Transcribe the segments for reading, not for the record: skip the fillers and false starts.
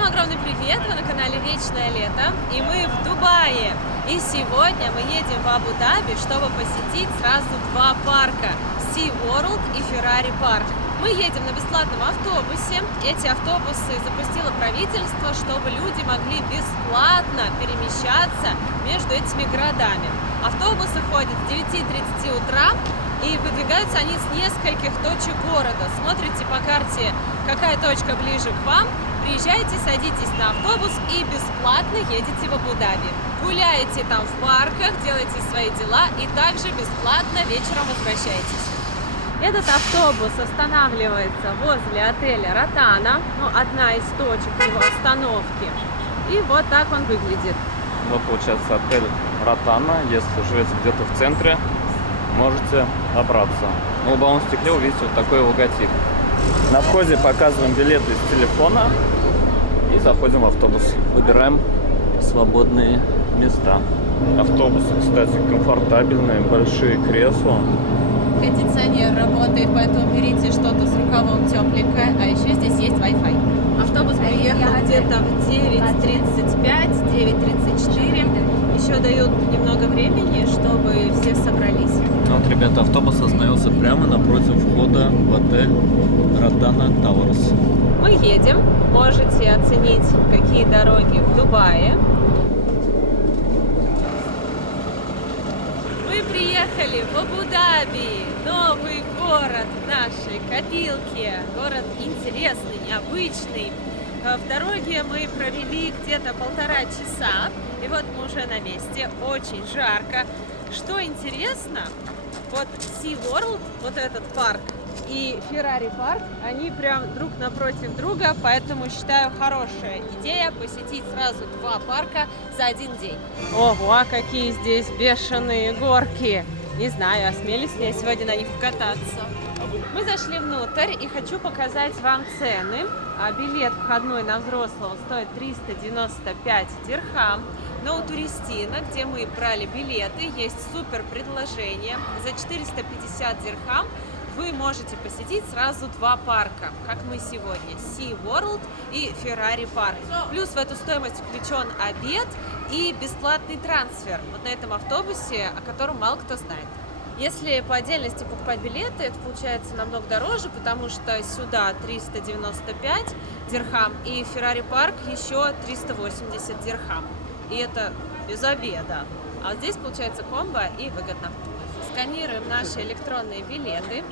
Всем огромный привет! Вы на канале Вечное Лето, и мы в Дубае. И сегодня мы едем в Абу-Даби, чтобы посетить сразу два парка – SeaWorld и Ferrari Park. Мы едем на бесплатном автобусе. Эти автобусы запустило правительство, чтобы люди могли бесплатно перемещаться между этими городами. Автобусы ходят с 9:30 утра, и выдвигаются они с нескольких точек города. Смотрите по карте, какая точка ближе к вам, приезжайте, садитесь на автобус и бесплатно едете в Абу-Даби. Гуляете там в парках, делаете свои дела и также бесплатно вечером возвращаетесь. Этот автобус останавливается возле отеля Ротана, одна из точек его остановки. И вот так он выглядит. Вот получается отель Ротана. Если живете где-то в центре, можете добраться. На лобовом стекле увидите вот такой логотип. На входе показываем билеты с телефона и заходим в автобус. Выбираем свободные места. Автобусы, кстати, комфортабельные, большие кресла. Кондиционер работает, поэтому берите что-то с рукавом тепленькое. А еще здесь есть Wi-Fi. Автобус приехал где-то в 9:35, 9:34. Еще дают немного времени, чтобы все собрались. Вот, ребята, автобус остановился прямо напротив входа в отель Ротана Тауэрс. Мы едем. Можете оценить, какие дороги в Дубае. Мы приехали в Абу-Даби, новый город нашей копилки. Город интересный, необычный. В дороге мы провели где-то 1,5 часа. И вот мы уже на месте. Очень жарко. Что интересно, вот SeaWorld, вот этот парк, и Ferrari Park, они прям друг напротив друга, поэтому считаю, хорошая идея посетить сразу два парка за один день. Ого, какие здесь бешеные горки! Не знаю, осмелюсь ли я сегодня на них покататься. Мы зашли внутрь и хочу показать вам цены. Билет входной на взрослого стоит 395 дирхам. Но у Туристина, где мы брали билеты, есть супер предложение. За 450 дирхам вы можете посетить сразу два парка, как мы сегодня, SeaWorld и Ferrari Park. Плюс в эту стоимость включен обед и бесплатный трансфер вот на этом автобусе, о котором мало кто знает. Если по отдельности покупать билеты, это получается намного дороже, потому что сюда 395 дирхам и Ferrari Park еще 380 дирхам. И это без обеда. А здесь получается комбо и выгодно. Сканируем наши электронные билеты,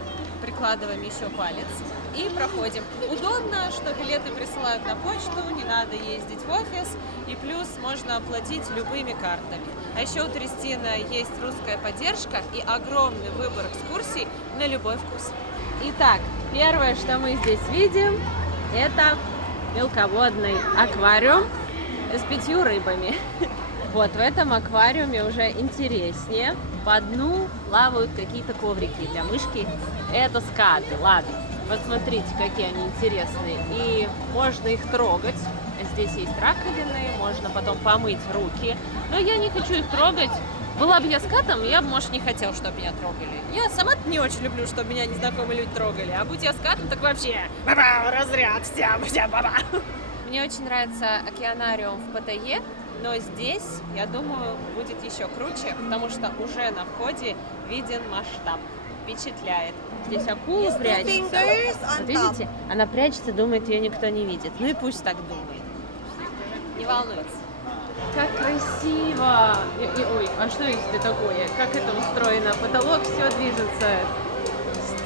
прикладываем еще палец и проходим. Удобно, что билеты присылают на почту, не надо ездить в офис, и плюс можно оплатить любыми картами. А еще у Туристина есть русская поддержка и огромный выбор экскурсий на любой вкус. Итак, первое, что мы здесь видим, это мелководный аквариум с 5 рыбами. Вот в этом аквариуме уже интереснее. По дну плавают какие-то коврики для мышки. Это скаты, ладно. Вот смотрите, какие они интересные. И можно их трогать. Здесь есть раковины, можно потом помыть руки. Но я не хочу их трогать. Была бы я скатом, я бы, может, не хотела, чтобы меня трогали. Я сама не очень люблю, чтобы меня незнакомые люди трогали. А будь я скатом, так вообще разряд всем. Мне очень нравится океанариум в Паттайе. Но здесь, я думаю, будет еще круче, потому что уже на входе виден масштаб. Впечатляет. Здесь акула прячется. Вот видите, она прячется, думает, ее никто не видит. Ну и пусть так думает. Не волнуйтесь. Как красиво! Ой, а что это такое? Как это устроено? Потолок, все движется.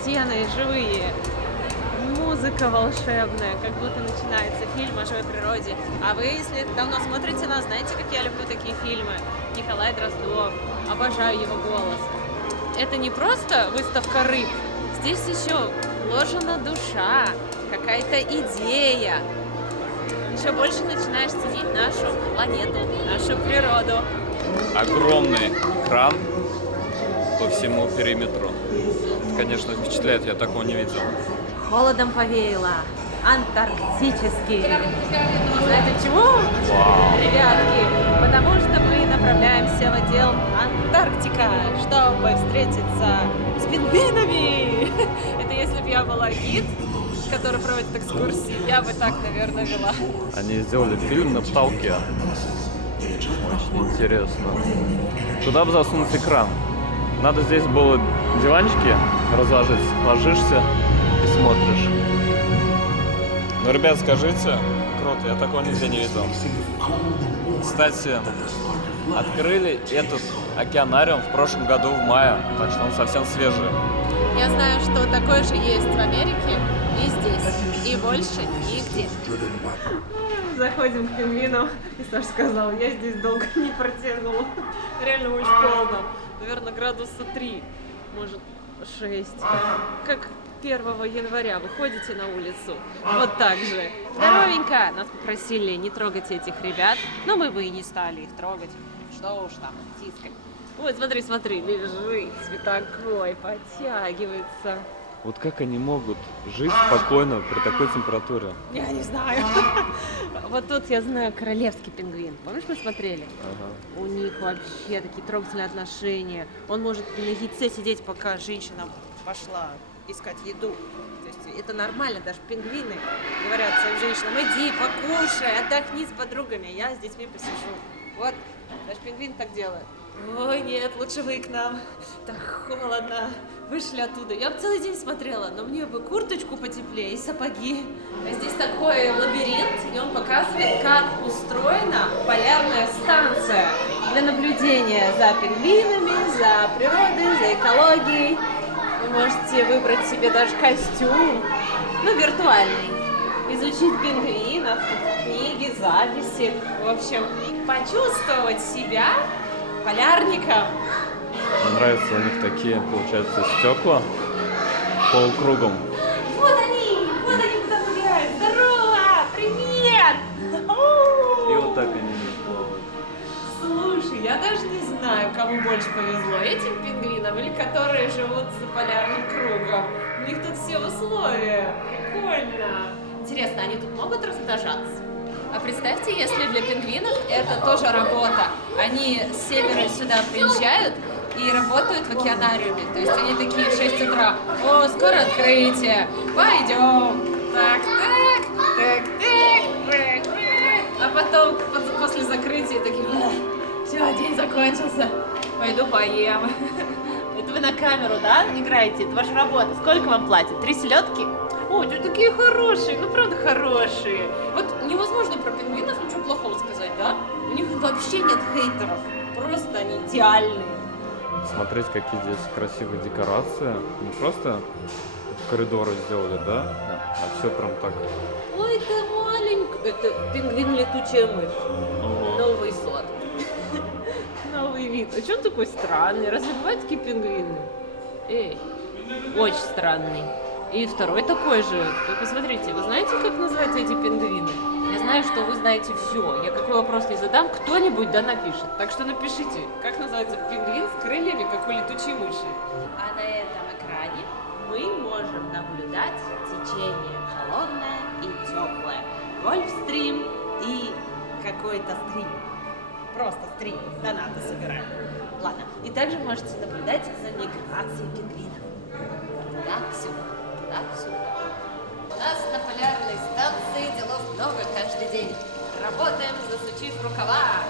Стены живые. Музыка волшебная, как будто начинается фильм о живой природе. А вы, если давно смотрите нас, знаете, как я люблю такие фильмы? Николай Дроздов, обожаю его голос. Это не просто выставка рыб, здесь еще вложена душа, какая-то идея. Еще больше начинаешь ценить нашу планету, нашу природу. Огромный кран по всему периметру. Это, конечно, впечатляет, я такого не видел. Холодом повеяло. Антарктический. Знаете почему? Вау. Ребятки, потому что мы направляемся в отдел Антарктика, чтобы встретиться с пингвинами. Это если бы я была гид, которые проводят экскурсии. Я бы так, наверное, вела. Они сделали фильм на потолке. Очень интересно. Куда бы засунуть экран? Надо здесь было диванчики разложить. Ложишься и смотришь. Ну, ребят, скажите, круто, я такого нигде не видел. Кстати, открыли этот океанариум в прошлом году в мае, так что он совсем свежий. Я знаю, что такое же есть в Америке и здесь, и больше нигде. Заходим к пингвинам, и Саша сказал, я здесь долго не протянула. Реально очень холодно. Наверное, градуса 3, может 6. Как 1 января выходите на улицу, вот так же. Здоровенько! Нас попросили не трогать этих ребят, но мы бы и не стали их трогать. Что уж там, тискать. Ой, смотри, смотри, лежит себе такой, подтягивается. Вот как они могут жить спокойно при такой температуре? Я не знаю. Вот тут я знаю королевский пингвин. Помнишь, мы смотрели? Ага. У них вообще такие трогательные отношения. Он может на яйце сидеть, пока женщина пошла искать еду. То есть это нормально, даже пингвины говорят своим женщинам, иди, покушай, отдохни с подругами, я с детьми посижу. Вот, даже пингвин так делает. Ой, нет, лучше вы к нам. Так холодно. Вышли оттуда. Я бы целый день смотрела, но мне бы курточку потеплее и сапоги. А здесь такой лабиринт, и он показывает, как устроена полярная станция для наблюдения за пингвинами, за природой, за экологией. Вы можете выбрать себе даже костюм, ну, виртуальный. Изучить пингвинов, книги, записи. В общем, почувствовать себя полярником. Мне нравятся у них такие, получается, стекла полукругом. Вот они куда гуляют. Здорово! Привет! И вот так они не плавают. Слушай, я даже не знаю, кому больше повезло, этим пингвинам или которые живут за полярным кругом. У них тут все условия. Прикольно. Интересно, они тут могут размножаться? А представьте, если для пингвинов это тоже работа. Они с севера сюда приезжают и работают в океанариуме. То есть они такие в 6 утра. О, скоро открытие. Пойдем. Так. А потом после закрытия такие, все, день закончился. Пойду поем. Это вы на камеру, да, играете? Это ваша работа. Сколько вам платят? 3 селедки? Ой, ты такие хорошие, ну правда хорошие. Вот невозможно про пингвинов ничего плохого сказать, да? У них вообще нет хейтеров. Просто они идеальные. Смотреть, какие здесь красивые декорации. Не просто коридоры сделали, да? А все прям так. Ой, ты маленький. Это пингвин летучая мышь. Ого. Новый сорт. Новый вид. А что он такой странный? Разве бывают такие пингвины? Эй, очень странный. И второй такой же. Вы посмотрите, вы знаете, как называются эти пингвины? Я знаю, что вы знаете все. Я какой вопрос не задам, кто-нибудь да напишет. Так что напишите, как называется пингвин с крыльями, как у летучей мыши. А на этом экране мы можем наблюдать течение холодное и теплое. Гольфстрим и какой-то стрим. Просто стрим. Донаты собираем. Ладно. И также можете наблюдать за миграцией пингвинов. Туда-сюда. Туда-сюда. У нас на полярной станции делов много каждый день. Работаем, засучив рукава.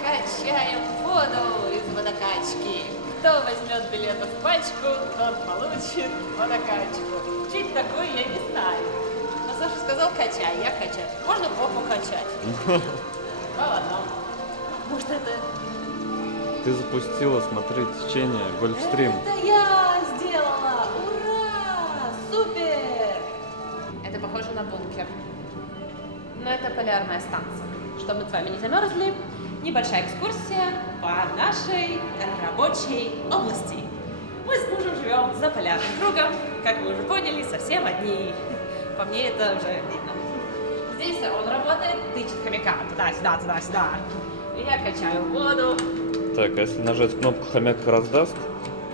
Качаем воду из водокачки. Кто возьмет билеты в пачку, тот получит водокачку. Что это такое, я не знаю. Но Саша сказал качай, я качаю. Можно попу качать. Ладно. Может это... Ты запустила, смотри, течение, гольфстрим. Это я сделала! Ура! Супер! Это похоже на бункер. Но это полярная станция. Чтобы мы с вами не замерзли, небольшая экскурсия по нашей рабочей области. Мы с мужем живем за полярным кругом, как вы уже поняли, совсем одни. По мне это уже видно. Здесь он работает, тычет хомяка туда-сюда, туда-сюда. И я качаю воду. Так, а если нажать кнопку, хомяк раздаст?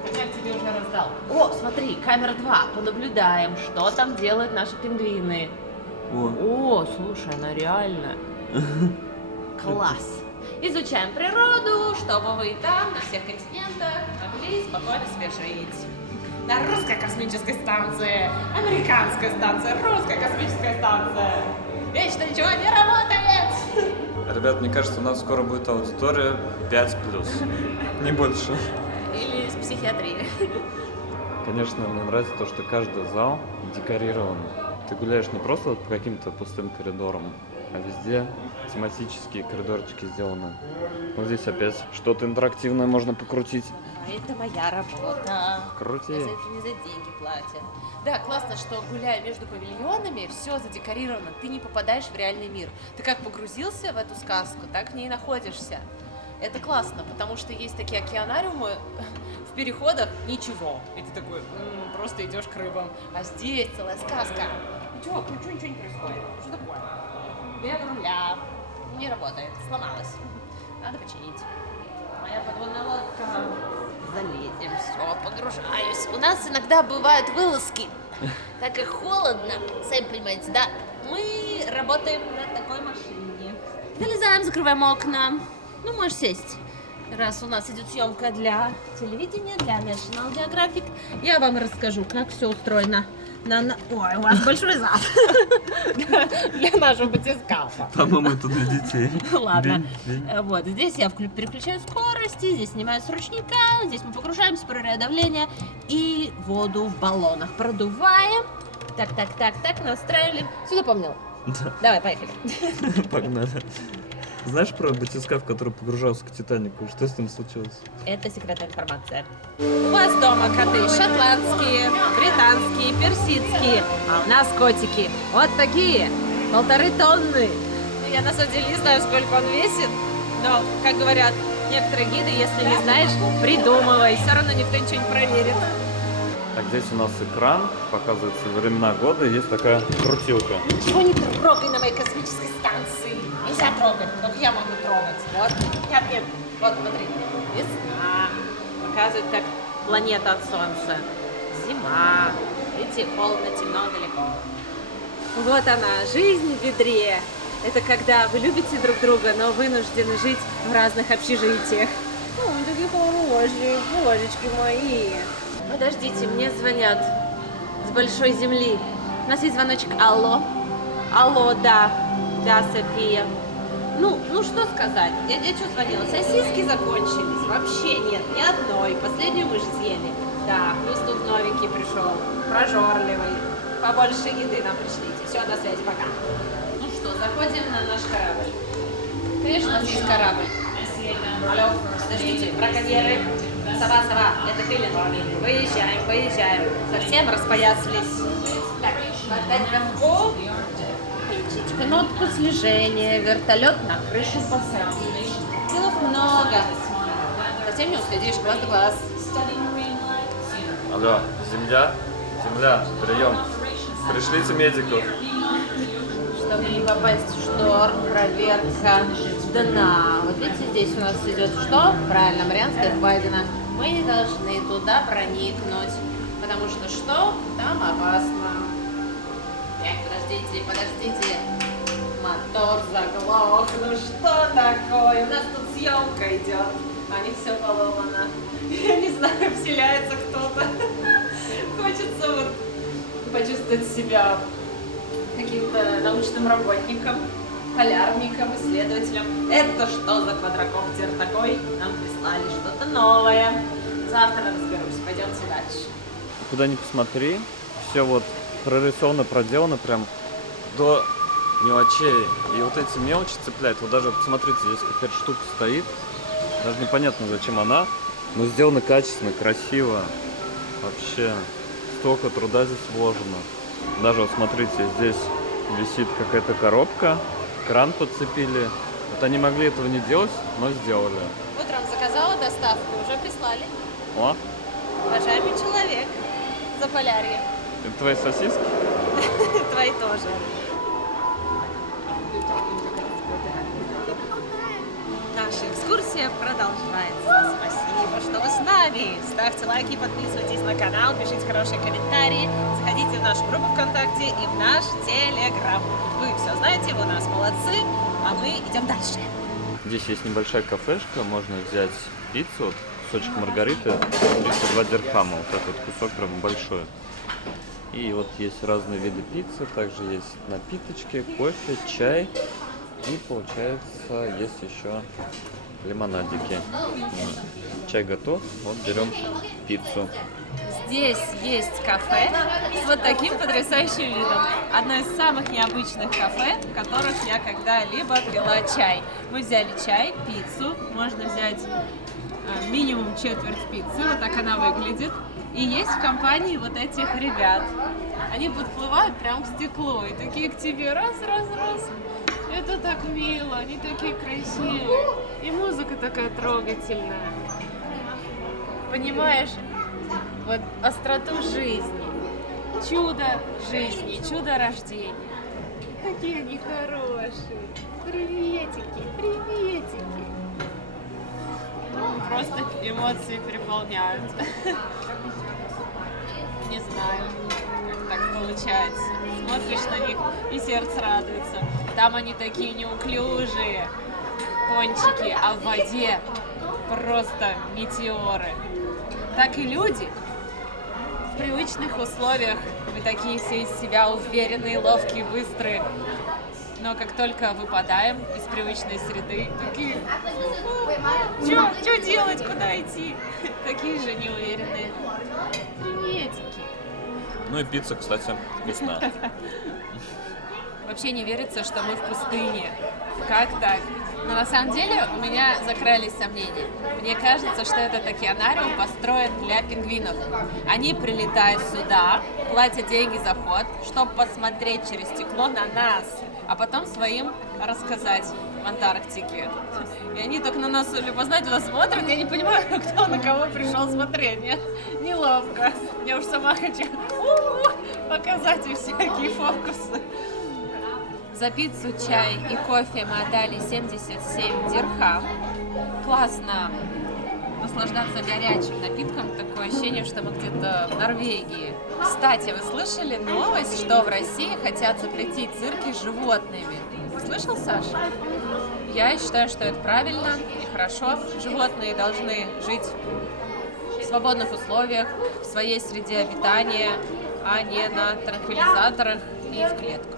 Хомяк тебе уже раздал. О, смотри, камера 2. Понаблюдаем, что там делают наши пингвины. О, слушай, она реально. Класс. Изучаем природу, чтобы вы там, на всех континентах, могли спокойно себе жить. на русской космической станции, американская станция, русская космическая станция. Вечно ничего не работает. Ребят, мне кажется, у нас скоро будет аудитория 5+, не больше. Или из психиатрии. Конечно, мне нравится то, что каждый зал декорирован. Ты гуляешь не просто по каким-то пустым коридорам, а везде тематические коридорчики сделаны. Вот здесь опять что-то интерактивное можно покрутить. А это моя работа. Крути. Я за это не за деньги платят. Да, классно, что гуляя между павильонами, все задекорировано, ты не попадаешь в реальный мир. Ты как погрузился в эту сказку, так в ней находишься. Это классно, потому что есть такие океанариумы, в переходах ничего. И ты такой, просто идешь к рыбам. А здесь целая сказка. Ничего не происходит. Что такое? Без руля. Не работает. Сломалась. Надо починить. Моя подводная лодка. Залезем, все, погружаюсь. У нас иногда бывают вылазки. Так и холодно, сами понимаете, да? Мы работаем на такой машине. Залезаем, закрываем окна. Ну, можешь сесть. Раз у нас идет съемка для телевидения, для National Geographic, я вам расскажу, как все устроено. Ой, у вас большой зад. Для нашего батискафа. По-моему, это для детей. Ладно. Вот, здесь я переключаю скорости, здесь снимаю с ручника, здесь мы погружаемся, проверяю давление и воду в баллонах продуваем. Так, настраивали. Все запомнил? Да. Давай, поехали. Погнали. Знаешь про батискаф, который погружался к Титанику? Что с ним случилось? Это секретная информация. У вас дома коты шотландские, британские, персидские, а у нас котики вот такие, 1,5 тонны. Я на самом деле не знаю, сколько он весит, но, как говорят некоторые гиды, если не знаешь, придумывай, все равно никто ничего не проверит. Так, здесь у нас экран, показывается времена года, есть такая крутилка. Ничего не трогай на моей космической станции. Нельзя трогать, только я могу трогать. Вот. Нет. Вот, смотри. Весна. Показывает, как планета от Солнца. Зима. Видите, холодно, темно, далеко. Вот она, жизнь в ведре. Это когда вы любите друг друга, но вынуждены жить в разных общежитиях. Ой, такие хорошие, божечки мои. Подождите, мне звонят с большой земли. У нас есть звоночек. Алло. Алло, да. Да, София. Ну что сказать? Я что звонила? Сосиски закончились? Вообще нет, ни одной. Последнюю мы же съели. Да, плюс тут новенький пришел. Прожорливый. Побольше еды нам пришлите. Все, до связи, пока. Ну что, заходим на наш корабль. Конечно, у нас есть корабль. Алло, подождите, браконьеры. Сова, это Филин. Выезжаем. Совсем распоясались. Так, отдать графку. Включить кнопку слежения. Вертолет на крышу посадить. Делов много. Затем не уследишь глаз да глаз. Алло, Земля, прием. Пришлите медиков. Чтобы не попасть в шторм, проверка дна. Вот видите, здесь у нас идет что? Правильно, Марианская впадина. Мы не должны туда проникнуть, потому что там опасно. Подождите. Мотор заглох. Ну что такое? У нас тут съемка идет. А не все поломано. Я не знаю, вселяется кто-то. Хочется вот почувствовать себя каким-то научным работником, полярником, исследователем. Это что за квадрокоптер такой? Нам прислали что-то новое. Завтра разберусь. Пойдемте дальше. Куда ни посмотри, все вот прорисовано, проделано прям до мелочей. И вот эти мелочи цепляют. Вот даже посмотрите, здесь какая-то штука стоит. Даже непонятно, зачем она. Но сделано качественно, красиво. Вообще столько труда здесь вложено. Даже вот смотрите, здесь висит какая-то коробка. Кран подцепили. Вот они могли этого не делать, но сделали. Утром заказала доставку, уже прислали. О, Уважаемый человек, Заполярье. это твои сосиски? Твои тоже. Наша экскурсия продолжается. Спасибо, что вы с нами. Ставьте лайки, подписывайтесь на канал, пишите хорошие комментарии, заходите в нашу группу ВКонтакте и в наш Телеграм. Вы все знаете, вы у нас молодцы, а мы идем дальше. Здесь есть небольшая кафешка, можно взять пиццу, вот кусочек маргариты 32 дирхама. Вот этот кусок прям большой. И вот есть разные виды пиццы, также есть напиточки, кофе, чай. И получается есть еще лимонадики. Чай готов, вот берем пиццу. Здесь есть кафе с вот таким потрясающим видом. Одно из самых необычных кафе, в которых я когда-либо пила чай. Мы взяли чай, пиццу, можно взять минимум четверть пиццы, вот так она выглядит. И есть в компании вот этих ребят. Они подплывают прям к стеклу и такие к тебе раз. Это так мило, они такие красивые. И музыка такая трогательная. Понимаешь? Вот остроту жизни, чудо жизни, чудо рождения. Какие они хорошие. Приветики. Просто эмоции переполняют. Не знаю, как так получается. Смотришь на них, и сердце радуется. Там они такие неуклюжие, кончики, а в воде просто метеоры. Так и люди. В привычных условиях мы такие все из себя уверенные, ловкие, быстрые. Но как только выпадаем из привычной среды, такие, что делать, куда идти? Такие же неуверенные. Приветики. Ну и пицца, кстати, вкусная. Вообще не верится, что мы в пустыне. Как так? Но на самом деле у меня закрались сомнения. Мне кажется, что этот океанариум построен для пингвинов. Они прилетают сюда, платят деньги за вход, чтобы посмотреть через стекло на нас, а потом своим рассказать в Антарктике. И они только на нас любознательно смотрят, я не понимаю, кто на кого пришел смотреть. Мне неловко. Я уж сама хочу показать им всякие фокусы. За пиццу, чай и кофе мы отдали 77 дирхам. Классно наслаждаться горячим напитком. Такое ощущение, что мы где-то в Норвегии. Кстати, вы слышали новость, что в России хотят запретить цирки с животными? Слышал, Саша? Я считаю, что это правильно и хорошо. Животные должны жить в свободных условиях, в своей среде обитания, а не на транквилизаторах и в клетках.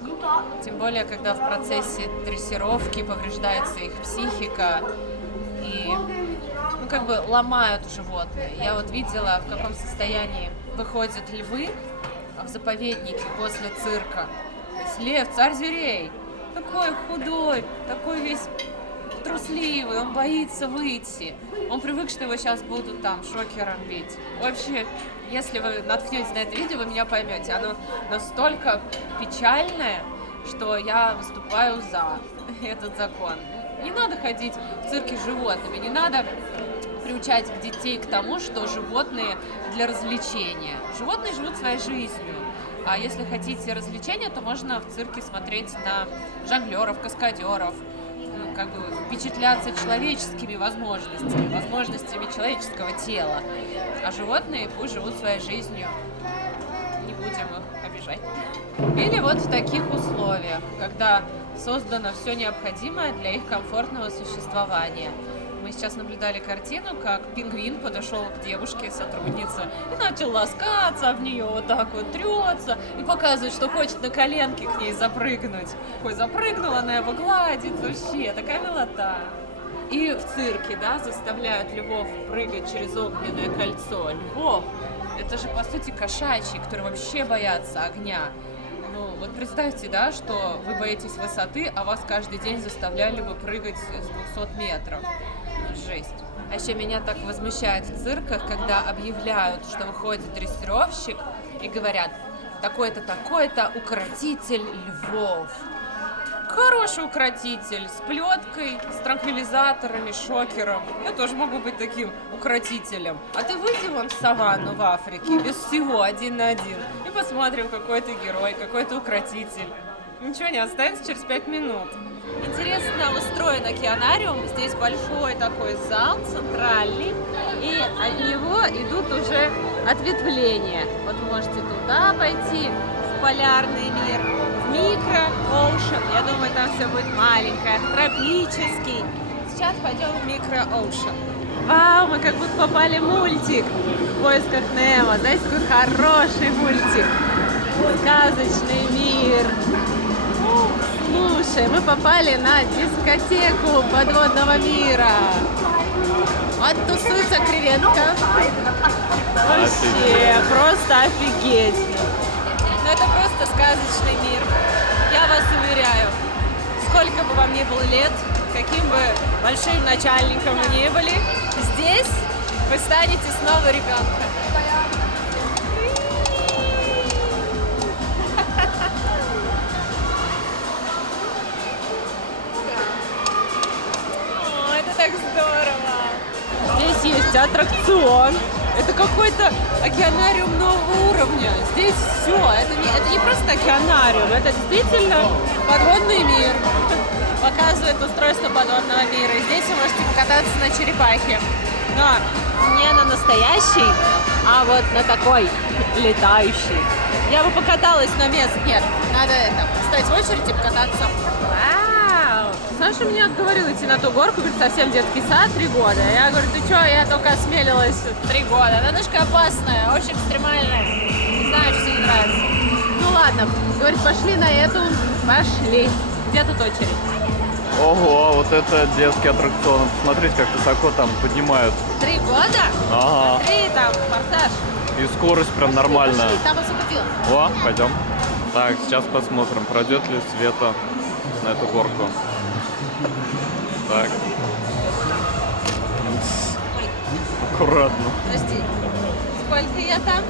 Тем более, когда в процессе дрессировки повреждается их психика и, ломают животные. Я вот видела, в каком состоянии выходят львы в заповеднике после цирка. То есть лев, царь зверей, такой худой, такой весь трусливый, он боится выйти. Он привык, что его сейчас будут там шокером бить. Вообще, если вы наткнетесь на это видео, вы меня поймете. Оно настолько печальное, что я выступаю за этот закон. Не надо ходить в цирке с животными, не надо приучать детей к тому, что животные для развлечения. Животные живут своей жизнью. А если хотите развлечения, то можно в цирке смотреть на жонглеров, каскадеров, впечатляться человеческими возможностями человеческого тела. А животные пусть живут своей жизнью. Не будем их обижать. Или вот в таких условиях, когда создано все необходимое для их комфортного существования. Мы сейчас наблюдали картину, как пингвин подошел к девушке, сотруднице, и начал ласкаться об нее, вот так вот трется, и показывает, что хочет на коленки к ней запрыгнуть. Ой, запрыгнула, она его гладит, вообще, такая милота. И в цирке, заставляют львов прыгать через огненное кольцо. Львов, это же, по сути, кошачьи, которые вообще боятся огня. Вот представьте, что вы боитесь высоты, а вас каждый день заставляли бы прыгать с 200 метров. Жесть. А еще меня так возмущает в цирках, когда объявляют, что выходит дрессировщик и говорят: такой-то, такой-то укротитель львов. Хороший укротитель, с плеткой, с транквилизаторами, шокером. Я тоже могу быть таким укротителем. А ты выйди вон в саванну в Африке, без всего, один на один, и посмотрим, какой ты герой, какой ты укротитель. Ничего не останется через 5 минут. Интересно устроен океанариум. Здесь большой такой зал, центральный, и от него идут уже ответвления. Вот вы можете туда пойти, в полярный мир, в микро-оушен. Я думаю, там все будет маленькое, тропический. Сейчас пойдем в микро-оушен. Вау, мы как будто попали в мультик в поисках Немо. Знаете, такой хороший мультик. Сказочный мир. Слушай, мы попали на дискотеку подводного мира. Вот тусуется креветка. Вообще, просто офигеть. Ну это просто сказочный мир. Я вас уверяю, сколько бы вам ни было лет, каким бы большим начальником вы ни были, здесь вы станете снова ребенком. О, это так здорово! Здесь есть аттракцион. Это какой-то океанариум нового уровня. Здесь все. Это не просто океанариум, это действительно подводный мир. Показывает устройство подводного мира. И здесь вы можете покататься на черепахе. Но не на настоящей, а вот на такой летающей. Я бы покаталась, но мест нет. Надо встать в очередь и покататься. Вау! Саша меня отговорил идти на ту горку, говорит, совсем детский сад, 3 года. Я говорю, ты что, я только осмелилась 3 года. Она немножко опасная, очень экстремальная. Не знаю, что тебе не нравится. Ну ладно, говорит, пошли на эту. Пошли. Где тут очередь? Ого, вот это детский аттракцион. Смотрите, как высоко там поднимают. 3 года? Ага. Смотри, там форсаж. И скорость прям нормальная. Пошли, там освободила. О, пойдем. Так, сейчас посмотрим, пройдет ли Света на эту горку. Так. Аккуратно. Подожди. Сколько я там?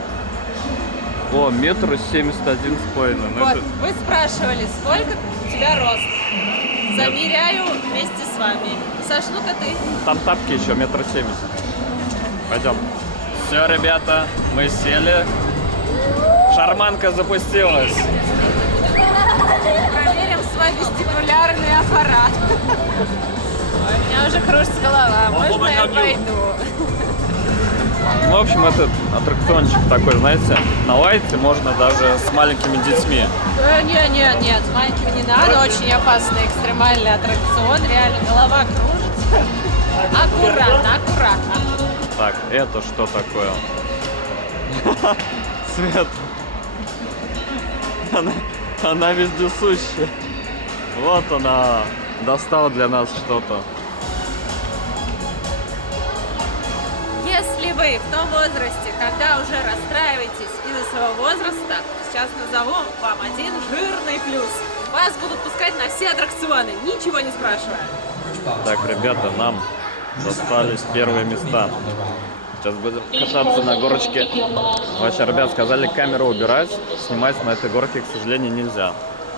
О, 1,71 м. Ну, Вот, это... вы спрашивали, сколько у тебя рост? Замеряю вместе с вами. Саш, ну-ка ты. Там тапки еще 1,70 м. Пойдем. Все, ребята, мы сели. Шарманка запустилась. Проверим свой вестибулярный аппарат. Ой, у меня уже кружится голова. Можно я пойду? Ну, в общем, этот аттракциончик такой, знаете, на лайте можно даже с маленькими детьми. Нет, с маленькими не надо. Очень опасный экстремальный аттракцион. Реально, голова кружится. Аккуратно. Так, это что такое? Свет. Она вездесущая. Вот она достала для нас что-то. Если вы в том возрасте, когда уже расстраиваетесь из-за своего возраста, сейчас назову вам один жирный плюс. Вас будут пускать на все аттракционы, ничего не спрашивая. Так, ребята, нам достались первые места. Сейчас будем кататься на горочке. Вообще, ребят, сказали камеру убирать. Снимать на этой горке, к сожалению, нельзя.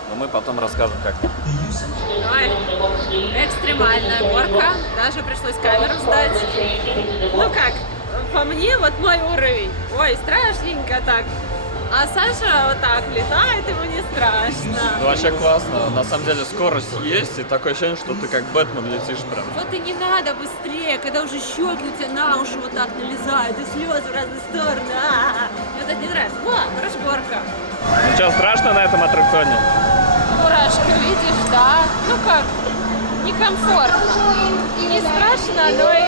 Но мы потом расскажем, как. Ой, экстремальная горка. Даже пришлось камеру сдать. Ну как, по мне, вот мой уровень. Ой, страшненько так. А Саша вот так летает, ему не страшно. Ну, вообще классно. На самом деле скорость есть, и такое ощущение, что ты как Бэтмен летишь прям. Вот и не надо быстрее, когда уже щеки у тебя на уши вот так налезают, и слезы в разные стороны. Мне это не нравится. О, хорошая горка. Ну что, страшно на этом аттракционе? Мурашка, видишь, да? Ну как, некомфортно. Не страшно, но и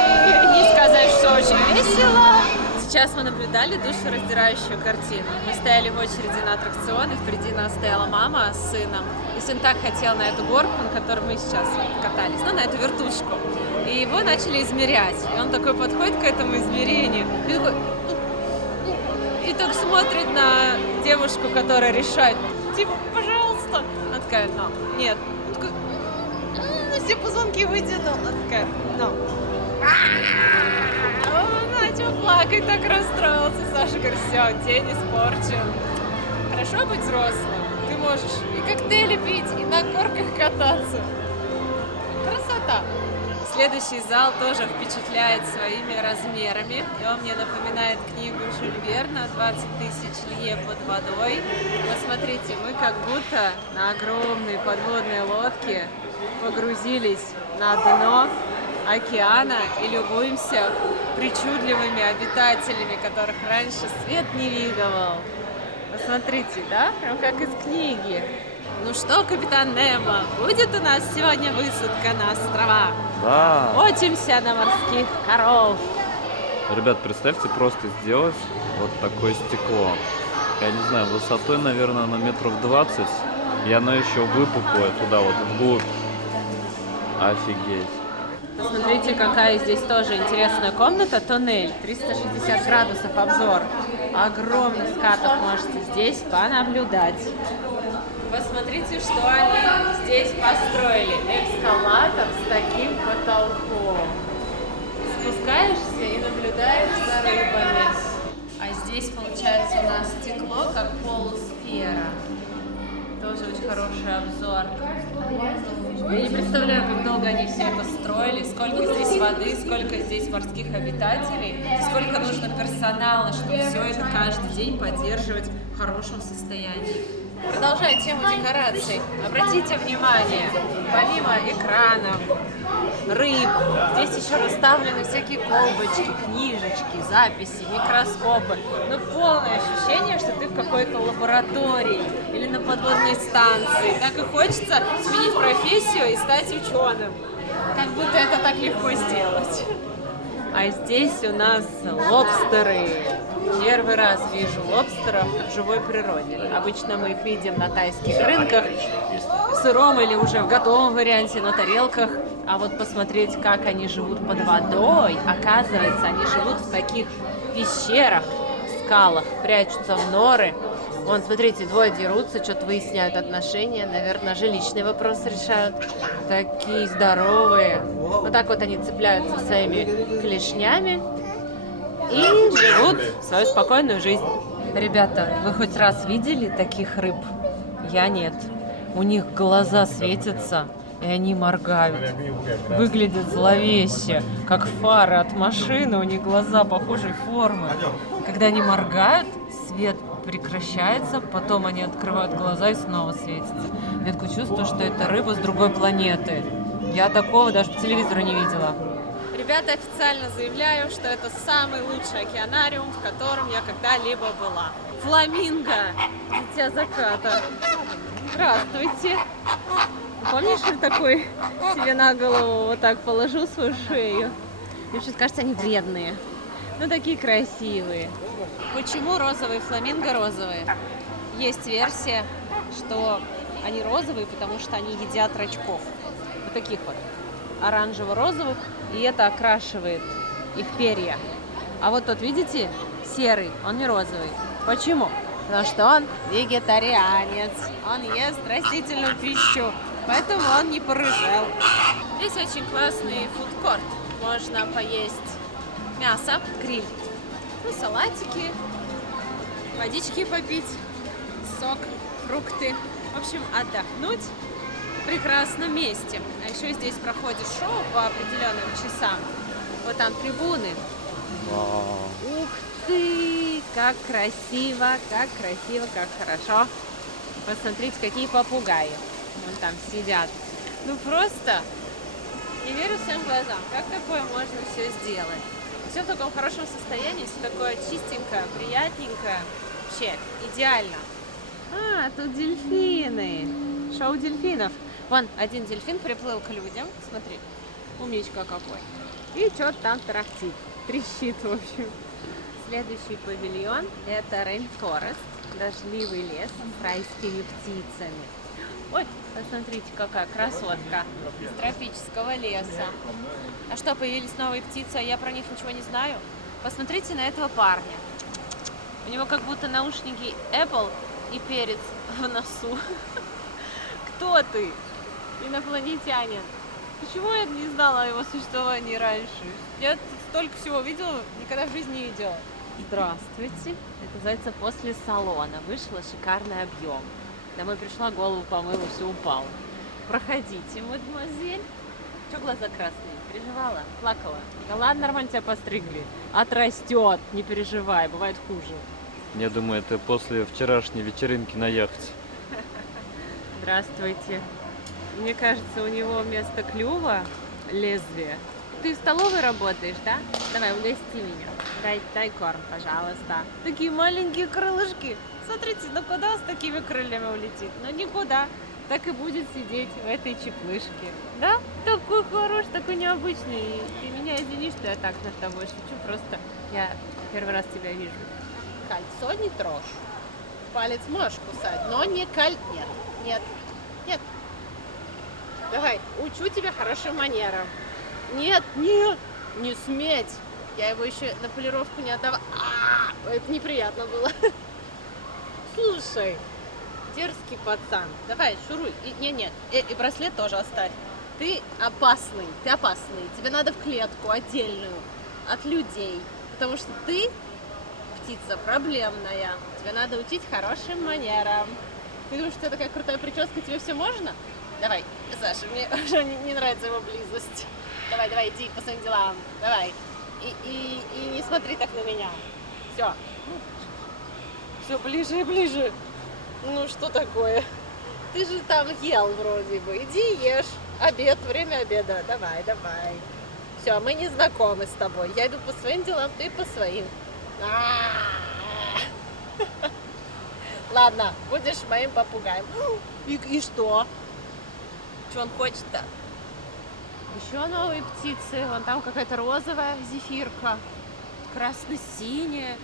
не сказать, что очень весело. Сейчас мы наблюдали душераздирающую картину. Мы стояли в очереди на аттракционы, впереди нас стояла мама с сыном. И сын так хотел на эту горку, на которой мы сейчас катались, ну, на эту вертушку. И его начали измерять. И он такой подходит к этому измерению. И такой... И так смотрит на девушку, которая решает, типа, пожалуйста. Она такая, no. Нет. Он такой, все позвонки вытянул. Она такая, no. Он начал плакать, так расстроился. Саша говорит, все, день испорчен. Хорошо быть взрослым. Ты можешь и коктейли пить, и на горках кататься. Красота. Следующий зал тоже впечатляет своими размерами. И он мне напоминает книгу Жюль Верна «20 000 лье под водой». Посмотрите, мы как будто на огромной подводной лодке погрузились на дно океана и любуемся причудливыми обитателями, которых раньше свет не видывал. Посмотрите, да? Прям как из книги. Ну что, капитан Немо, будет у нас сегодня высадка на острова? Да. Охотимся на морских коров. Ребят, представьте, просто сделать вот такое стекло. Я не знаю, высотой, наверное, на метров 20. И оно еще выпуклое туда, вот вглубь. Офигеть. Посмотрите, какая здесь тоже интересная комната, туннель, 360 градусов обзор. Огромных скатов можете здесь понаблюдать. Посмотрите, что они здесь построили. Эскалатор с таким потолком. Спускаешься и наблюдаешь за рыбами. А здесь получается у нас стекло, как полусфера. Тоже очень хороший обзор. Я не представляю, как долго они все это строили, сколько здесь воды, сколько здесь морских обитателей, сколько нужно персонала, чтобы все это каждый день поддерживать в хорошем состоянии. Продолжая тему декораций, обратите внимание, помимо экранов, рыб, здесь еще расставлены всякие колбочки, книжечки, записи, микроскопы. Ну, полное ощущение, что ты в какой-то лаборатории или на подводной станции. Так и хочется сменить профессию и стать ученым. Как будто это так легко сделать. А здесь у нас лобстеры. Первый раз вижу лобстеров в живой природе. Обычно мы их видим на тайских рынках, в сыром или уже в готовом варианте на тарелках. А вот посмотреть, как они живут под водой, оказывается, они живут в таких пещерах, скалах, прячутся в норы. Вон, смотрите, двое дерутся, что-то выясняют отношения, наверное, жилищный вопрос решают. Такие здоровые. Вот так вот они цепляются своими клешнями и живут свою спокойную жизнь. Ребята, вы хоть раз видели таких рыб? Я нет. У них глаза светятся, и они моргают. Выглядят зловеще, как фары от машины, у них глаза похожей формы. Когда они моргают, свет прекращается, потом они открывают глаза и снова светятся. У меня такое чувство, что это рыба с другой планеты. Я такого даже по телевизору не видела. Ребята, официально заявляю, что это самый лучший океанариум, в котором я когда-либо была. Фламинго, дитя заката. Здравствуйте. Помнишь, я такой себе на голову вот так положу свою шею? Мне сейчас кажется, они вредные, но такие красивые. Почему розовые фламинго розовые? Есть версия, что они розовые, потому что они едят рачков. Вот таких вот оранжево-розовых, и это окрашивает их перья. А вот тот, видите, серый, он не розовый. Почему? Потому что он вегетарианец, он ест растительную пищу, поэтому он не порыжел. Здесь очень классный фудкорт. Можно поесть мясо, гриль, ну, салатики, водички попить, сок, фрукты. В общем, отдохнуть в прекрасном месте. А еще здесь проходит шоу по определенным часам. Вот там трибуны. Ух ты! Как красиво, как красиво, как хорошо. Посмотрите, какие попугаи. Вон там сидят. Ну просто не верю своим глазам. Как такое можно все сделать? Все в таком хорошем состоянии, все такое чистенькое, приятненькое. Вообще идеально. А, тут дельфины. Шоу дельфинов. Вон, один дельфин приплыл к людям. Смотри, умничка какой. И что-то там тарахтит. Трещит, в общем. Следующий павильон – это Rainforest, дождливый лес с райскими птицами. Ой, посмотрите, какая красотка из тропического леса. А что, появились новые птицы, а я про них ничего не знаю? Посмотрите на этого парня. У него как будто наушники Apple и перец в носу. Кто ты? Инопланетянин. Почему я не знала о его существовании раньше? Я столько всего видела, никогда в жизни не видела. Здравствуйте. Это называется после салона. Вышла шикарный объем. Домой пришла, голову помыла, все упало. Проходите, мадемуазель. Что глаза красные? Переживала? Плакала? Да ладно, нормально тебя постригли. Отрастет, не переживай, бывает хуже. Я думаю, это после вчерашней вечеринки на яхте. Здравствуйте. Мне кажется, у него вместо клюва лезвие. ты в столовой работаешь, да? Давай, угости меня. Дай корм, пожалуйста. Такие маленькие крылышки. Смотрите, ну куда с такими крыльями улетит? Ну никуда. Так и будет сидеть в этой чеплышке. Да? Такой хороший, такой необычный. И ты меня извини, что я так над тобой шучу. Просто я первый раз тебя вижу. Кольцо не трожь. Палец можешь кусать, но не Нет, нет, нет. Давай, учу тебя хорошим манерам. Нет, нет, не сметь. Я его еще на полировку не отдавала. Это неприятно было. Слушай, дерзкий пацан. Давай, шуруй. И браслет тоже оставь. Ты опасный. Тебе надо в клетку отдельную от людей. Потому что ты птица проблемная. Тебе надо учить хорошим манерам. Ты думаешь, что такая крутая прическа, тебе все можно? Давай, Саша, мне уже не нравится его близость. Давай, иди по своим делам. Давай. И не смотри так на меня. Все, ближе и ближе. Ну что такое? Ты же там ел вроде бы. Иди ешь. Обед, время обеда. Давай. Все, мы не знакомы с тобой. Я иду по своим делам, ты по своим. Ладно, будешь моим попугаем. И что? Что он хочет-то? Еще новые птицы. Вон там какая-то розовая зефирка. Красно-синяя.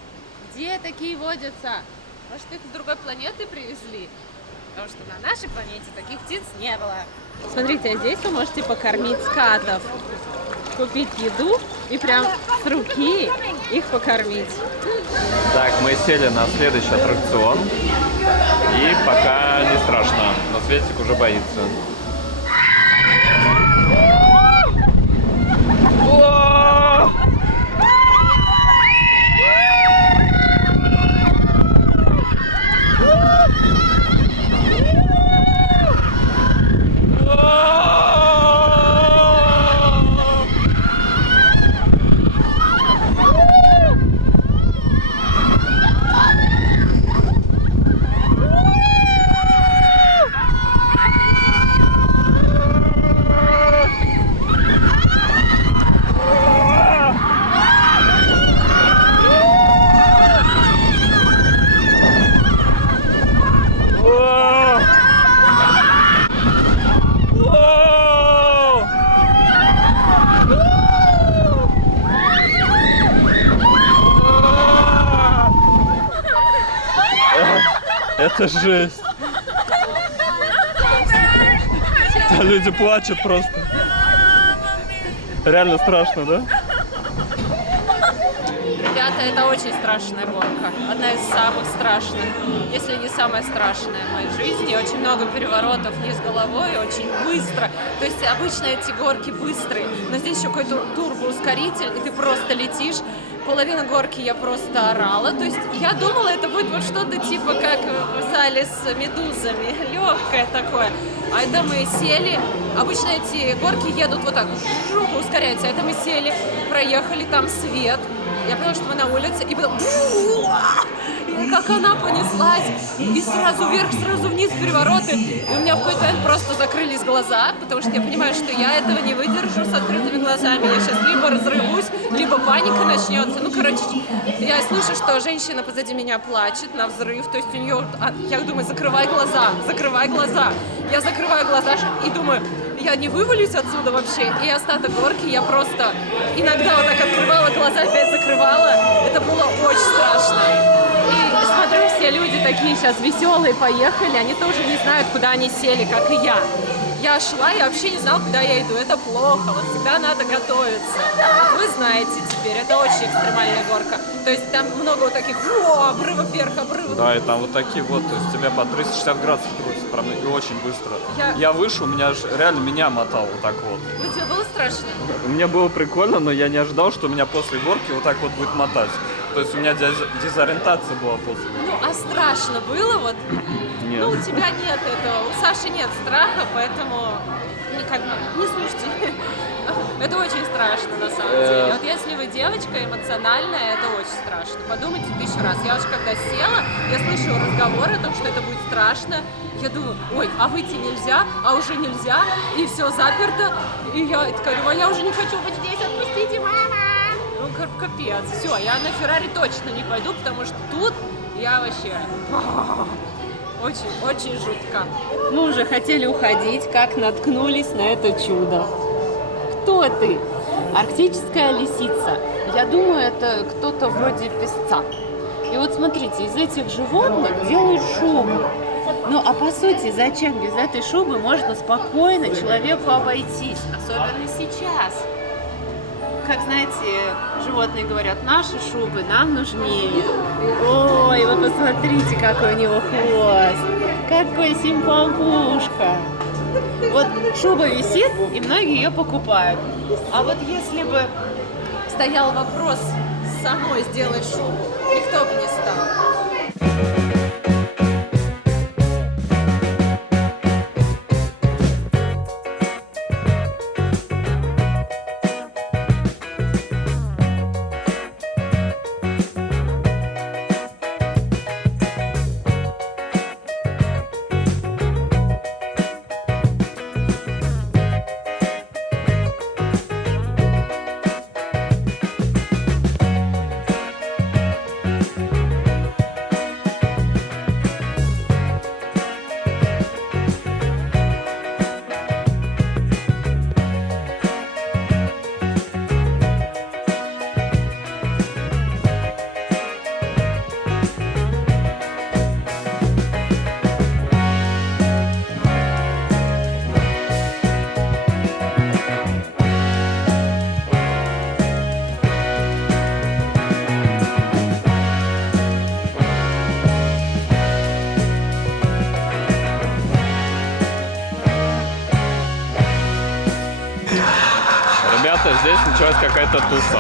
Где такие водятся? Может, их с другой планеты привезли? Потому что на нашей планете таких птиц не было. Смотрите, а здесь вы можете покормить скатов. Купить еду и прям с руки их покормить. Так, мы сели на следующий аттракцион. И пока не страшно, но Светик уже боится. Это жесть. Да, люди плачут просто. Реально страшно, да? Ребята, это очень страшная горка. Одна из самых страшных, если не самая страшная в моей жизни. Очень много переворотов вниз головой, очень быстро. То есть обычно эти горки быстрые, но здесь еще какой-то турбоускоритель, и ты просто летишь. Половину горки я просто орала. То есть я думала, это будет вот что-то типа как в зале с медузами. Легкое такое. А это мы сели. Обычно эти горки едут вот так, ускоряются. А это мы сели, проехали, там свет. Я поняла, что мы на улице, и потом... И как она понеслась, и сразу вверх, сразу вниз перевороты. И у меня в какой-то момент просто закрылись глаза, потому что я понимаю, что я этого не выдержу с открытыми глазами. Я сейчас либо разрывусь, либо паника начнется. Ну, короче, я слышу, что женщина позади меня плачет на взрыв. То есть у нее... Я думаю, закрывай глаза. Я закрываю глаза и думаю... Я не вывалюсь отсюда вообще, и остаток горки я просто иногда вот так открывала глаза, опять закрывала. Это было очень страшно. И смотрю, все люди такие сейчас веселые, поехали, они тоже не знают, куда они сели, как и я. Я шла, я вообще не знала, куда я иду. Это плохо, вот всегда надо готовиться. Вот вы знаете теперь, это очень экстремальная горка. То есть там много вот таких обрывов вверх, обрывов. Да, и там вот такие вот, то есть тебя по 360 градусов крутит, прям и очень быстро. Я выше, у меня реально меня мотал вот так вот. Ну, тебе было страшно? Мне было прикольно, но я не ожидал, что меня после горки вот так вот будет мотать. То есть у меня дезориентация была после. Ну, а страшно было вот? Нет. Ну, у тебя нет этого, у Саши нет страха, поэтому не слушайте. Это очень страшно, на самом деле. Вот если вы девочка эмоциональная, это очень страшно. Подумайте 1000 раз. Я уже когда села, я слышу разговор о том, что это будет страшно. Я думаю, ой, а выйти нельзя, а уже нельзя, и все заперто. И я такая думаю, я уже не хочу быть здесь, отпустите, мама! Ну, капец, все, я на Феррари точно не пойду, потому что тут я вообще... Очень жутко. Мы уже хотели уходить, как наткнулись на это чудо. Кто ты? Арктическая лисица. Я думаю, это кто-то вроде песца. И вот смотрите, из этих животных делают шубу. Ну а по сути, зачем без этой шубы можно спокойно человеку обойтись? Особенно сейчас. Как знаете, животные говорят, наши шубы нам нужнее. Ой, вы посмотрите, какой у него хвост. Какой симпампушка. Вот шуба висит, и многие ее покупают. А вот если бы стоял вопрос самой сделать шубу, никто бы не стал. Ребята, здесь началась какая-то туса.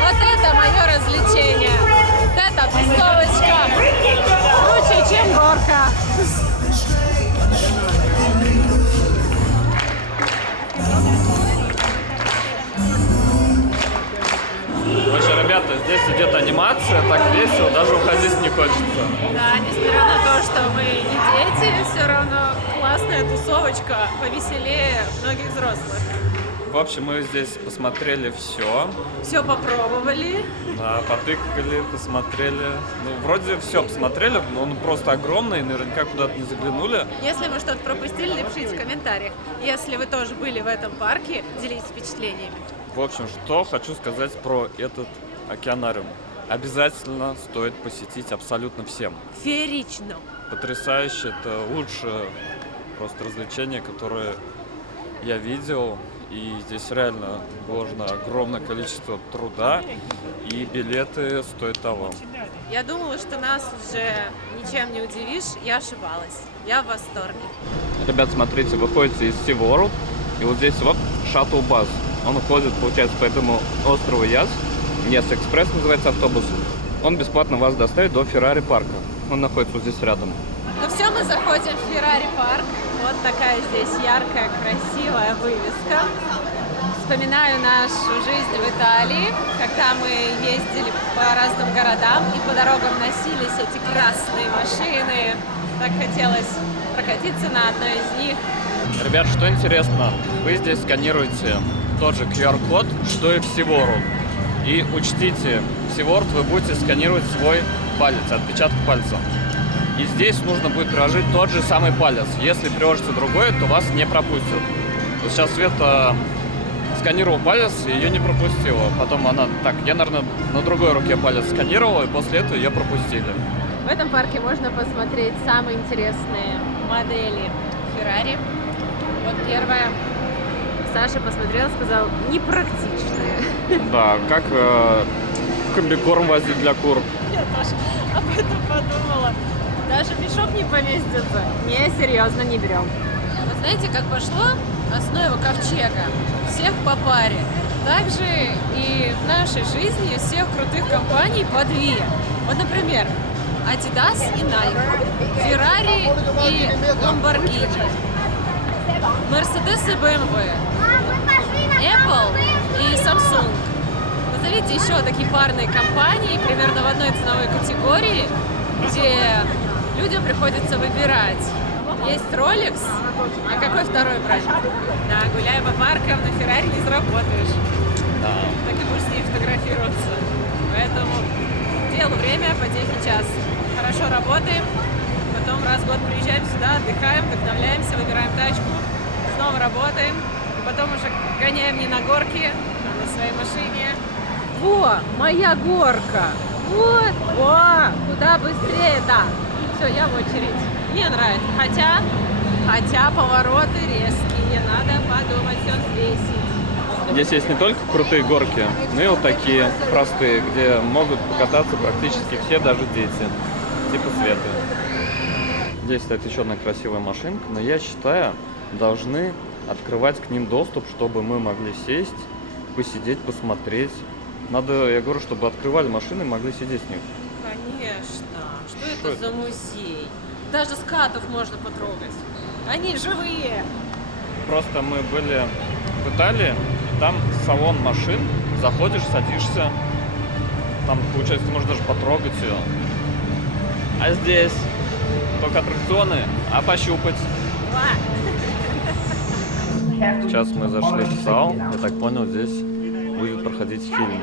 Вот это мое развлечение. Вот это тусовочка. Круче, чем горка. В общем, ребята, здесь идет анимация, так весело, даже уходить не хочется. Да, несмотря на то, что мы не дети, все равно классная тусовочка, повеселее многих взрослых. В общем, мы здесь посмотрели все. Все попробовали. Да, потыкали, посмотрели. Ну, вроде все посмотрели, но он просто огромный, наверняка куда-то не заглянули. Если вы что-то пропустили, напишите в комментариях. Если вы тоже были в этом парке, делитесь впечатлениями. В общем, что хочу сказать про этот океанариум. Обязательно стоит посетить абсолютно всем. Феерично. Потрясающе, это лучшее просто развлечение, которое я видел. И здесь реально вложено огромное количество труда, и билеты стоят того. Я думала, что нас уже ничем не удивишь. Я ошибалась. Я в восторге. Ребят, смотрите, вы ходите из SeaWorld, и вот здесь вот шаттл-бас. Он уходит, получается, по этому острову Яс. Яс Экспресс называется автобус. Он бесплатно вас доставит до Феррари парка. Он находится вот здесь рядом. Ну все, мы заходим в Феррари парк. Вот такая здесь яркая, красивая вывеска. Вспоминаю нашу жизнь в Италии, когда мы ездили по разным городам и по дорогам носились эти красные машины. Так хотелось прокатиться на одной из них. Ребят, что интересно, вы здесь сканируете тот же QR-код, что и в SeaWorld. И учтите, в SeaWorld вы будете сканировать свой палец, отпечаток пальца. И здесь нужно будет приложить тот же самый палец. Если приложите другой, то вас не пропустят. Вот сейчас Света сканировала палец, и ее не пропустила. Потом она, так, я, наверное, на другой руке палец сканировала, и после этого ее пропустили. В этом парке можно посмотреть самые интересные модели Феррари. Вот первая. Саша посмотрел, сказал, непрактичные. Да, как комбикорм возить для кур. Я тоже об этом подумала. Даже мешок не поместится. Не, серьезно, не берем. Вот знаете, как пошло от Ноева ковчега? Всех по паре. Также и в нашей жизни из всех крутых компаний по две. Вот, например, Adidas и Nike, Ferrari и Lamborghini, Mercedes и BMW, Apple и Samsung. Назовите еще такие парные компании, примерно в одной ценовой категории, где людям приходится выбирать. Есть Rolex, а какой второй бренд? Да, гуляя по паркам, на Феррари не заработаешь. Да. Так и будешь с ней фотографироваться. Поэтому делу время, потехи час. Хорошо работаем, потом раз в год приезжаем сюда, отдыхаем, вдохновляемся, выбираем тачку, снова работаем, и потом уже гоняем не на горке, а на своей машине. Во, моя горка! Вот! О, куда быстрее-то! Все, я в очередь. Мне нравится. Хотя повороты резкие, надо подумать, все взвесить. Здесь есть не только крутые горки, но и вот такие простые, где могут покататься практически все, даже дети, типа Светы. Здесь стоит еще одна красивая машинка, но я считаю, должны открывать к ним доступ, чтобы мы могли сесть, посидеть, посмотреть. Надо, я говорю, чтобы открывали машины и могли сидеть в них. Конечно. Что это за музей? Даже скатов можно потрогать. Они живые. Просто мы были в Италии, там салон машин, заходишь, садишься, там, получается, ты можешь даже потрогать ее. А здесь только аттракционы, а пощупать. Сейчас мы зашли в зал, я так понял, здесь будет проходить фильм.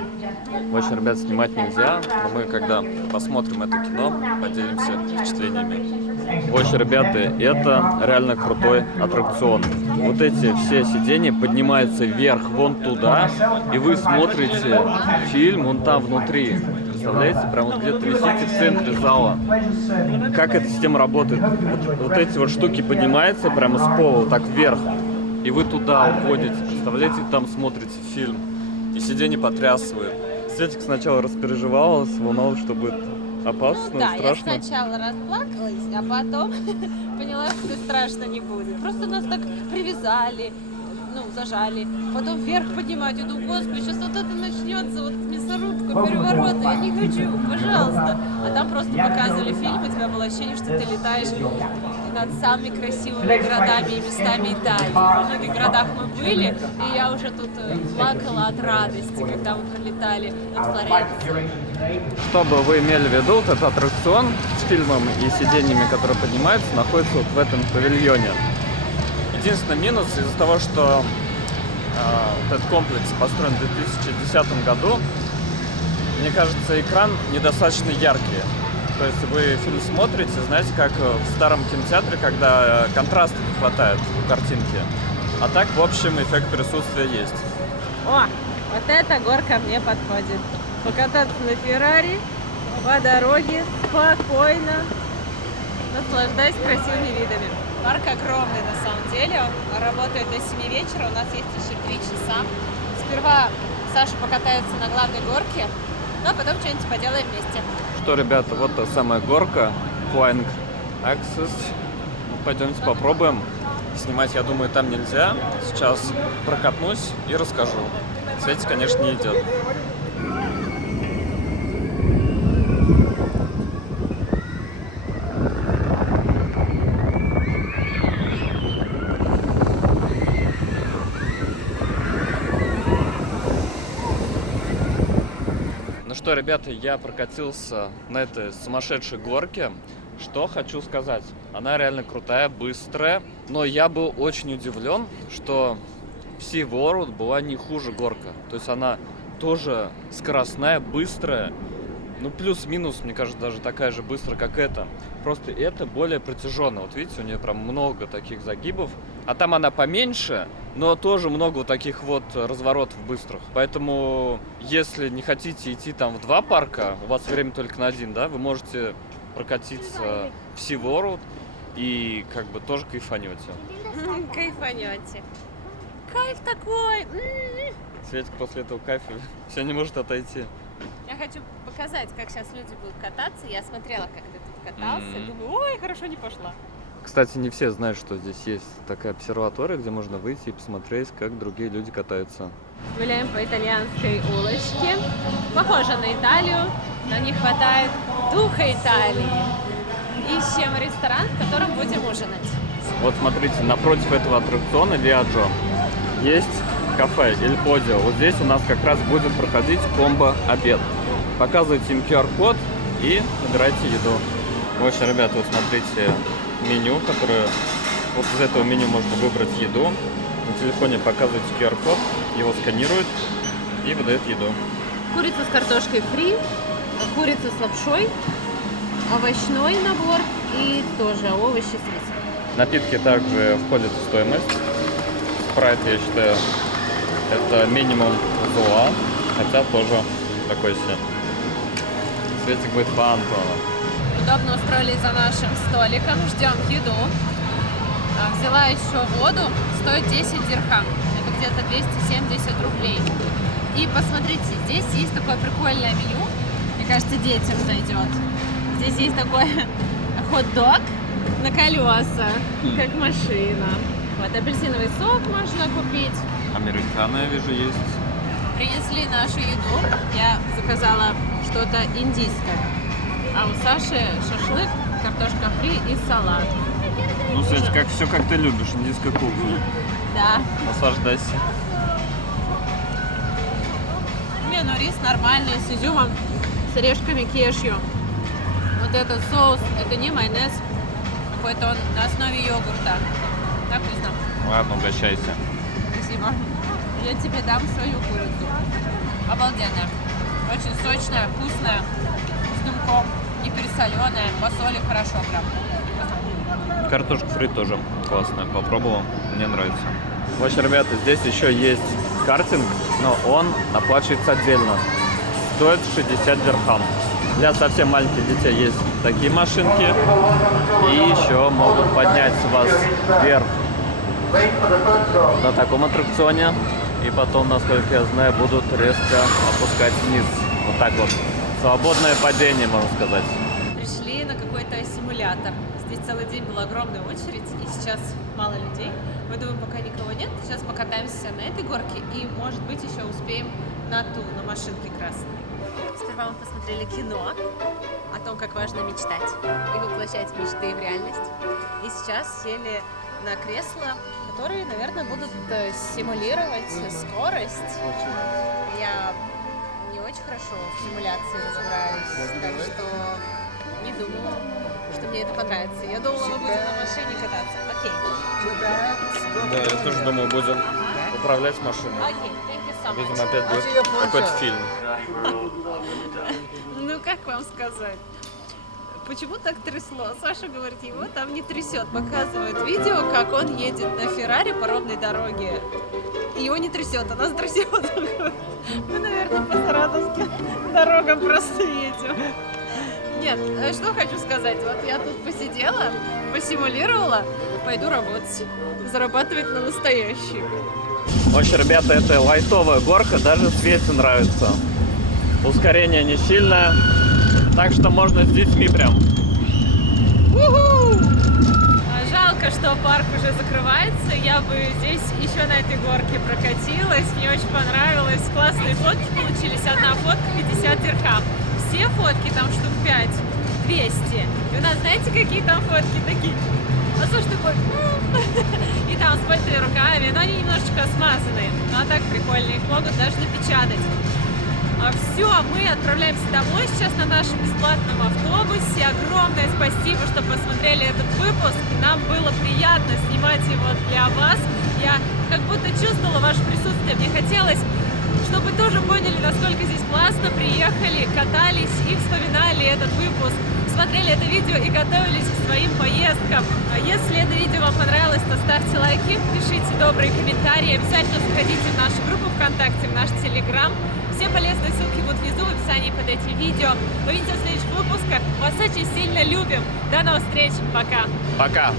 Очень, ребят, снимать нельзя, но мы, когда посмотрим это кино, поделимся впечатлениями. Очень, ребята, это реально крутой аттракцион. Вот эти все сиденья поднимаются вверх, вон туда, и вы смотрите фильм вон там внутри. Представляете, прям вот где-то висите в центре зала. Как эта система работает? Вот эти вот штуки поднимаются прямо с пола, вот так вверх, и вы туда уходите. Представляете, там смотрите фильм. И сиденье потрясывает. Светик сначала распереживалась, волновалась, что будет опасно, Да, страшно. я сначала расплакалась, а потом поняла, что страшно не будет. Просто нас так привязали, зажали. Потом вверх поднимать. Я думаю, господи, сейчас вот это начнется, вот мясорубка, переворот, я не хочу, пожалуйста. А там просто показывали фильм, и у тебя было ощущение, что ты летаешь над самыми красивыми городами и местами Италии. Во многих городах мы были, и я уже тут плакала от радости, когда мы пролетали над Флоренцией. Чтобы вы имели в виду, вот этот аттракцион с фильмом и сиденьями, которые поднимаются, находится вот в этом павильоне. Единственный минус из-за того, что этот комплекс построен в 2010 году, мне кажется, экран недостаточно яркий. То есть вы фильм смотрите, знаете, как в старом кинотеатре, когда контраста не хватает у картинки. А так, в общем, эффект присутствия есть. О, вот эта горка мне подходит. Покататься на Феррари по дороге спокойно, наслаждаясь красивыми видами. Парк огромный на самом деле, он работает до 7 вечера, у нас есть еще 3 часа. Сперва Саша покатается на главной горке, ну а потом что-нибудь поделаем вместе. Что, ребята, вот та самая горка Flying Access. Пойдемте попробуем. Снимать, я думаю, там нельзя. Сейчас прокатнусь и расскажу. Светик, конечно, не идет. Что, ребята, я прокатился на этой сумасшедшей горке. Что хочу сказать. Она реально крутая, быстрая. Но я был очень удивлен, что в Sea World была не хуже горка. То есть она тоже скоростная, быстрая. Ну, плюс-минус, мне кажется, даже такая же быстрая, как эта. Просто это более протяженно. Вот видите, у нее прям много таких загибов. А там она поменьше, но тоже много вот таких вот разворотов быстрых. Поэтому, если не хотите идти там в 2 парка, у вас время только на 1, да, вы можете прокатиться в Sea World и как бы тоже кайфанете. Кайфанете. Кайф такой. Светик после этого кайфа все не может отойти. Я хочу показать, как сейчас люди будут кататься. Я смотрела, как ты тут катался. Думаю, ой, хорошо не пошла. Кстати, не все знают, что здесь есть такая обсерватория, где можно выйти и посмотреть, как другие люди катаются. Гуляем по итальянской улочке. Похоже на Италию, но не хватает духа Италии. Ищем ресторан, в котором будем ужинать. Вот смотрите, напротив этого аттракциона Viaggio есть кафе Эль Подио. Вот здесь у нас как раз будет проходить комбо-обед. Показывайте им QR-код и набирайте еду. В общем, ребята, вот смотрите, меню, которое вот из этого меню можно выбрать еду. На телефоне показывается QR-код, его сканируют и выдает еду. Курица с картошкой фри, курица с лапшой, овощной набор и тоже овощи с рисом. Напитки также входят в стоимость. Спрайт, я считаю, это минимум зла, хотя тоже такой себе. Светик будет по Антону. Удобно устроились за нашим столиком, ждем еду. Взяла еще воду, стоит 10 дирхам, это где-то 270 рублей. И посмотрите, здесь есть такое прикольное меню, мне кажется, детям зайдет. Здесь есть такой хот-дог на колеса, как машина. Вот апельсиновый сок можно купить. Американо, я вижу, есть. Принесли нашу еду, я заказала что-то индийское. А у Саши шашлык, картошка фри и салат. Ну, Свет, как все, как ты любишь, индийская кухня. Да. Наслаждайся. Не, ну рис нормальный, с изюмом, с орешками кешью. Вот этот соус, это не майонез, какой-то он на основе йогурта. Так вкусно. Ладно, угощайся. Спасибо. Я тебе дам свою курицу. Обалденная. Очень сочная, вкусная, с дымком, не пересоленая, посоле хорошо прям. Картошка фри тоже классная, попробовал, мне нравится. В общем, ребята, здесь еще есть картинг, но он оплачивается отдельно. Стоит 60 дирхам. Для совсем маленьких детей есть такие машинки. И еще могут поднять вас вверх на таком аттракционе. И потом, насколько я знаю, будут резко опускать вниз. Вот так вот. Свободное падение, можно сказать. Пришли на какой-то симулятор. Здесь целый день была огромная очередь, и сейчас мало людей. Мы думаем, пока никого нет, сейчас покатаемся на этой горке и, может быть, еще успеем на ту, на машинке красной. Сперва мы посмотрели кино о том, как важно мечтать и воплощать мечты в реальность. И сейчас сели на кресла, которые, наверное, будут симулировать скорость. Я не очень хорошо в симуляции разбираюсь, так что не думала, что мне это понравится. Я думала, мы будем на машине кататься. Окей. Да, я тоже думаю, будем управлять машиной. Окей, thank you so much. Видимо, опять будет какой-то фильм. Ну, как вам сказать? Почему так трясло? Саша говорит, его там не трясет. Показывает видео, как он едет на Феррари по ровной дороге. И его не трясет, а нас трясет. Мы, наверное, по саратовским дорогам просто едем. Нет, что хочу сказать. Вот я тут посидела, посимулировала, пойду работать, зарабатывать на настоящую. В общем, ребята, это лайтовая горка, даже Свете нравится. Ускорение не сильное, так что можно с детьми прям. Жалко, что парк уже закрывается. Я бы здесь еще на этой горке прокатилась. Мне очень понравилось. Классные фотки получились. Одна фотка 50 дирхам. Все фотки, там штук 5, 200. И у нас, знаете, какие там фотки такие? А слушай, такой... И там с пальцами руками, но они немножечко смазанные. Ну а так прикольно, их могут даже напечатать. Все, мы отправляемся домой сейчас на нашем бесплатном автобусе. Огромное спасибо, что посмотрели этот выпуск. Нам было приятно снимать его для вас. Я как будто чувствовала ваше присутствие. Мне хотелось, чтобы вы тоже поняли, насколько здесь классно, приехали, катались и вспоминали этот выпуск. Смотрели это видео и готовились к своим поездкам. А если это видео вам понравилось, то ставьте лайки, пишите добрые комментарии. Обязательно заходите в нашу группу ВКонтакте, в наш Телеграм. Все полезные ссылки будут внизу в описании под этим видео. Увидимся в следующих выпусках. Вас очень сильно любим. До новых встреч. Пока. Пока.